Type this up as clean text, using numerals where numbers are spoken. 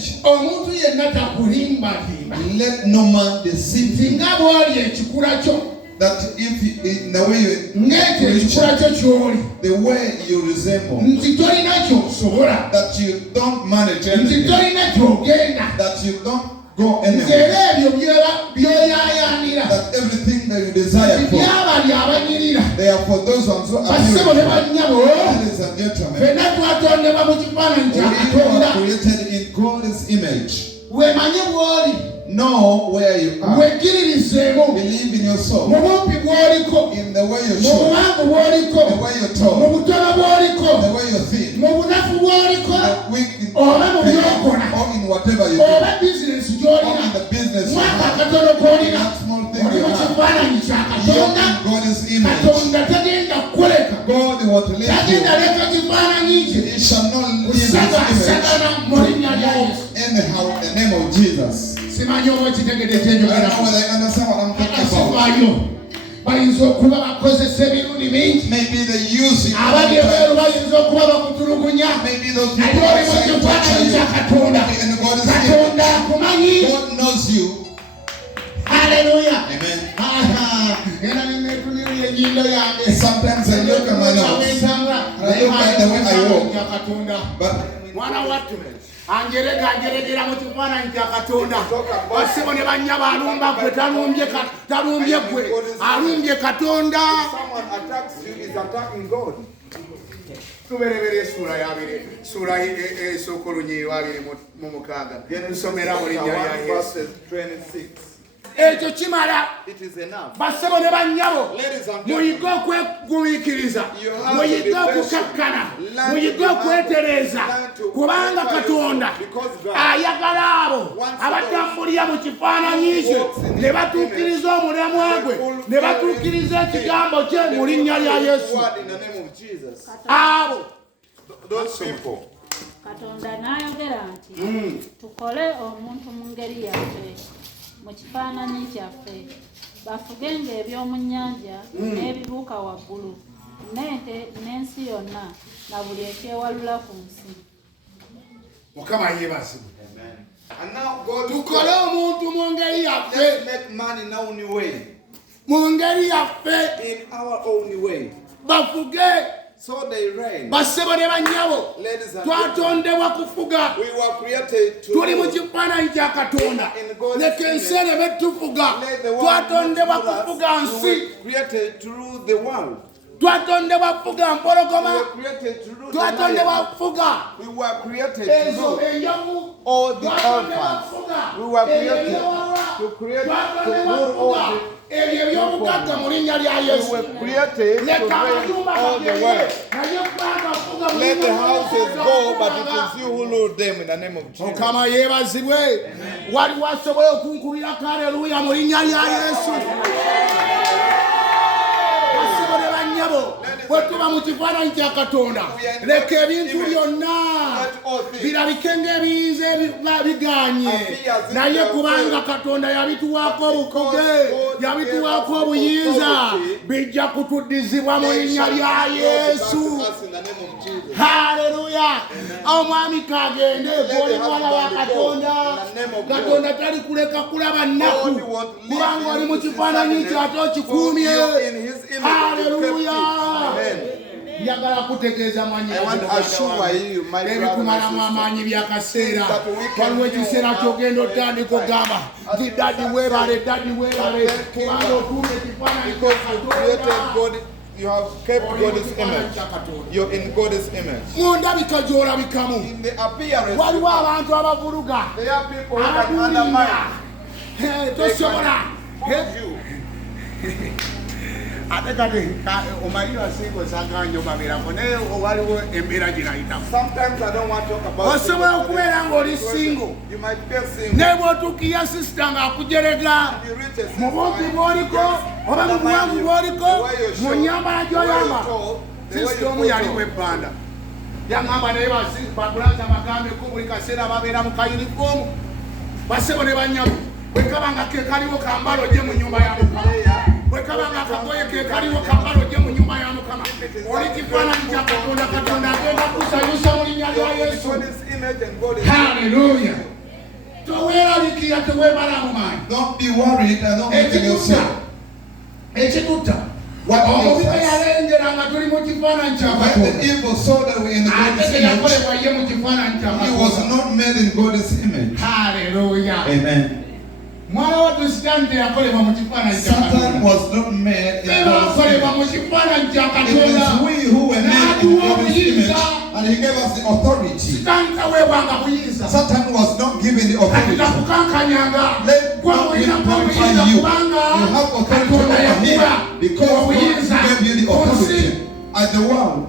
image. Omuntu yena takulimba. Let no man deceive you. That if in the way you the way you resemble, that you don't manage anything, that you don't go anywhere, that everything that you desire for, they are for those ones who are ladies and gentlemen, we are created in God's image. Know where you are. Believe in your soul. In the way you show. The way you talk. The way you think. The weak in or in whatever you do. Or in the business you have. In that small thing you have. You're in God's image. God will lead you. He shall not leave His image anyhow in the name of Jesus. I don't know whether I understand what I'm talking about. Maybe they use it. Maybe those people outside torture you. And God knows you. Hallelujah. Amen. Sometimes I look at my nose. I look at the way I walk. But angeregera mu kifaananyi kya Katonda basebo ne banyaba alumba gwe talumbye gwe alumbye Katonda. Tuberebere sura esookolunyi abiri mu mukaaga nsomera mu linnya lya Yesu. Ekyo kimala basebo ne banyabo muyige okwegumiikiriza, muyige okukakkana, muyige okwetereeza kubanga Katonda ayagala abo abatambulira mu kifaananyi kye ne batuukiriza omulamwa gwe ne batuukiriza ekigambo kye mu linnya lya Yesu. Abo Katonda n'ayogera nti tukole omuntu mu ngeri yaffe mu kifaananyi kyaffe bafugenga eby'omu nnyanja n'ebibuuka waggulu n'ente n'ensi yonna na buli ekyewalula ku nsi. Mukama yeebazibwe. Tukole omuntu mu ngeri yaffe mu ngeri yaffe bafuge. So they reign. Basebo ne banyabo twatondebwa kufuga. Tuli mu kifaananyi kya Katonda. Leka ensi betufuga. Twatondebwa kufuga nsi. Twatondebwa kufuga mpologoma. Twatondebwa kufuga ezo enjavu. All the elephants. We were created to create to rule all the We were created to reign all the world. Let the houses go, but it is you who rule them in the name of Jesus. Mukama yeebazibwe. Waliwo asobola okunkubirako haleluya mu linnya lya Yesu. Bwe tuba mu kifaananyi kya Katonda leka ebintu byonna birabike ng'ebiyinza biganye naye kubanga Katonda yabituwaako obukoge yabituwaako obuyinza bijja kutuddizibwa mu linnya lya Yesu. Haleluya. Omwami kagende gw'oli mwana wa Katonda. Katonda tali kuleka kulaba nnaku kubanga oli mu kifaananyi kyate okikuumye. Haleluya. Njagala kutegeeza manyi ebikumalamu amaanyi byakaseera. Waliwo ekiseera ky'ogenda otandika ogamba nti dadi weebale kubanga okuumye ekifaananyi kya Katonda. You have kept God's image. You're in God's image. In the appearance, waliwo abantu abavuluga. There are people who can undermine. Tosobola. Sometimes I don't want to talk about osobola okubeera ng'oli single. You might be single. Ne bw'otuukirira sisita ng'akujerega mu bumpi bw'oliko oba mu buwanvu bw'oliko mu nnyambala gy'oyamba. Sisita omu yali webbanda yaŋŋamba naye bagulaza bagambeko buli kaseera babeera mu kayunifoomu. Basebo ne bannyabo bwe kaba nga ke kaliwo kambala ojje mu nnyumba ya Mukama. Bwe kaba nga akagoye ke kaliwo kambala ojje mu nnyumba ya Mukama. Oli kifaananyi kya Katonda. Katonda agenda kusanyusa mu linnya lya Yesu. Hallelujah. Don't be worried and don't make yourself. What when the evil saw that we're in God's image, he was not made in God's image. Hallelujah. Amen. Satan was not made in God's image. It is we who were made in God's image, and he gave us the authority. Satan was not given the authority. Let God glorify you. You have authority over him because God gave you the authority. At the world,